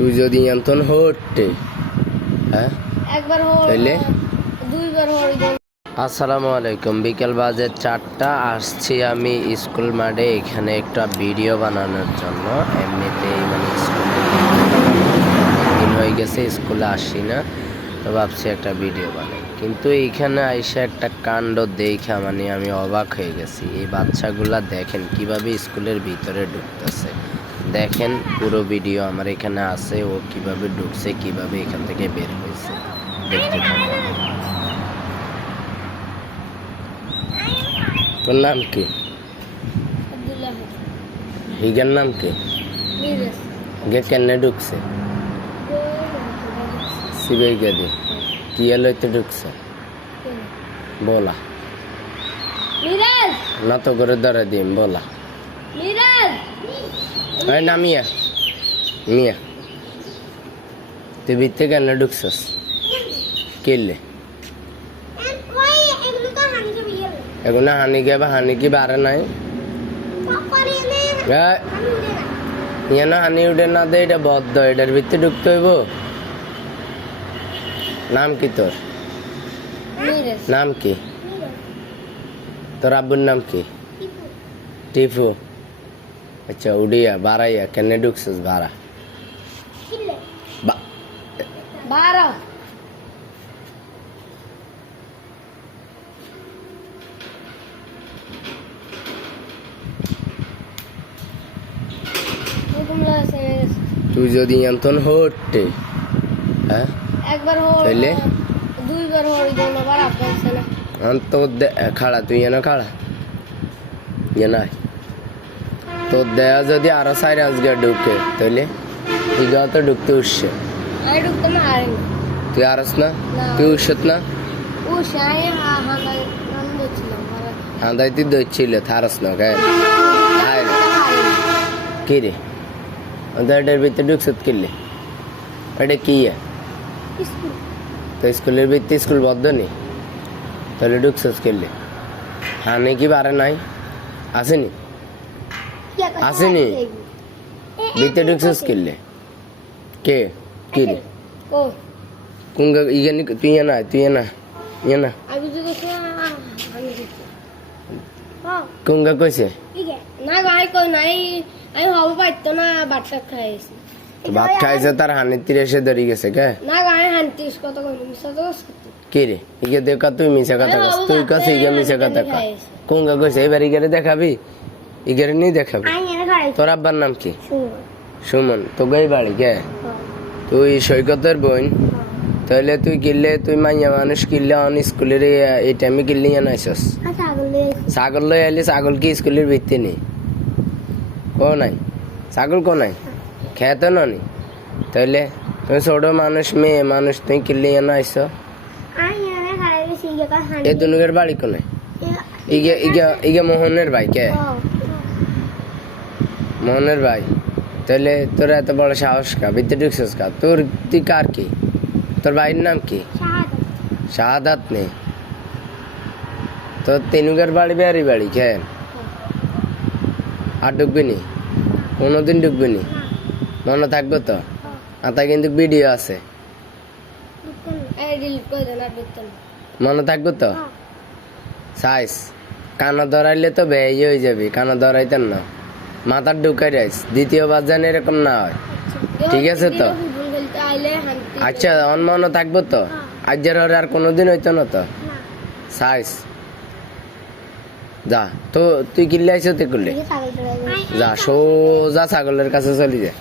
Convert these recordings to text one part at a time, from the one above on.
তুই যদি এমন হটে হ্যাঁ একবার তাইলে দুইবার আসসালামু আলাইকুম। বিকেল বাজে 4টা। আসছি আমি স্কুল মাঠে এখানে একটা ভিডিও বানানোর জন্য। এমনিতেই মানে স্কুলে দিন হয়ে গেছে, স্কুলে আসি না, তো ভাবছি একটা ভিডিও বানাই। কিন্তু এইখানে আইসা একটা কাণ্ড দেখা মানে আমি অবাক হয়ে গেছি। এই বাচ্চাগুলা দেখেন কিভাবে স্কুলের ভিতরে ঢুকতেছে। দেখেন পুরো ভিডিও আমার এখানে আছে, ও কিভাবে ঢুকছে, কিভাবে এখান থেকে বের হয়েছে, দেখতে থাকুন। তোর নাম কি? হিগার নাম কি? গে কেনে ঢুকছে? সিবাই গেদি কি লইতে ঢুকছে বলা না তো করে ধরে দিম বলা। না মিয়া মিয়া তুই ভিতরে কেন ঢুকছস? কেলে এখন হানি গে বা হানি কি বারে নাই না হানি উঠে না দে, এটা বদ্ধ, এটার ভিতরে ঢুকতে হইব। নাম কি তোর? নাম কি তোর? আব্বুর নাম কি? টিপু। আচ্ছা উড়িয়া বাড়াইয়া কেন ঢুকছিস? ভাড়া তুই যদি এমন হটে হ্যাঁ একবার তাইলে দুইবার তোর খাড়া তুই এনে খাড়া না তোর দেয়া যদি আরো সাইড আজকে ঢুকে তাইলে ইগাও তো ঢুকতে উঠছে। তুই আরস না, তুই উঠছত না, হাঁদাই তুই দইছিল থারস না কে কি রে এটার ভিতরে ঢুকছত কিনলে এটা কি? তো স্কুলের ভিত্তি স্কুল বদ্ধ নেই, তাহলে ঢুকছস কিনলে? হানি কি বারে নাই? আসেনি আসেনি ভিতরে ঢুকছস কিনলে? কে কি রে কোন ইগানি? তুই না তুই না ইয়ে না কোনগা কইছে না গাই কই নাই, আমি হব পাইতো না, ভাত খাইছি। ভাত খাইছে তার হানি তীরে এসে ধরে গেছে কে? না গাই হানতিস কত কই মিছা তো কে রে ইগে দেখা তুই মিছা কথা কস, তুই কস ইগে মিছা কথা কস। কোনগা কইছে এবার ইগারে দেখাবি? ইগারে নি দেখাবি। তোর আব্বার নাম কি? সুমন। তো গাই বাড়ি কে? তুই সৈকতের বোন? তাহলে তুই কিনলে তুই মাইয়া মানুষ কিনলে অন স্কুলের এই টাইমে কিনলে আনাইছস? ছাগল লই আইলি, ছাগল কি স্কুলের ভিত্তি নেই? কো নাই ছাগল, কো নাই খেতে নি? তাইলে তুমি ছোট মানুষ, মেয়ে মানুষ, তুই কিনলে আনাইছ? এই দুনুকের বাড়ি কোনে? ইগে ইগে ইগে মোহনের ভাই কে? মোহনের ভাই। তাহলে তোর এত বড় সাহস কা? ভিতরে ঢুকছিস কা? তোর তুই কার কি? তোর ভাইয়ের নাম কি? শাহাদাত নেই তোর? তেনুকের বাড়ি বেয়ারি বাড়ি খেন আর ঢুকবি নি? কোনোদিন ঢুকবি নি? মনে থাকবে তো? আতা কিন্তু ভিডিও আছে, মনে থাকবে তো? সাইজ কানা ধরাইলে তো বেয়ে হয়ে যাবি, কানা ধরাইতেন না, মাথার ঢুকাই রাইস। দ্বিতীয়বার যেন এরকম না হয়, ঠিক আছে তো? আচ্ছা অন মনে থাকবো তো? আজের আর কোনোদিন হইতো না তো? সাইজ যা তো, তুই কিনলে আইস তুই করলে যা সোজা ছাগলের কাছে চলি যা।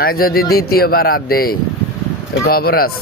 আয় যদি দ্বিতীয়বার আর দে তো খবর আস।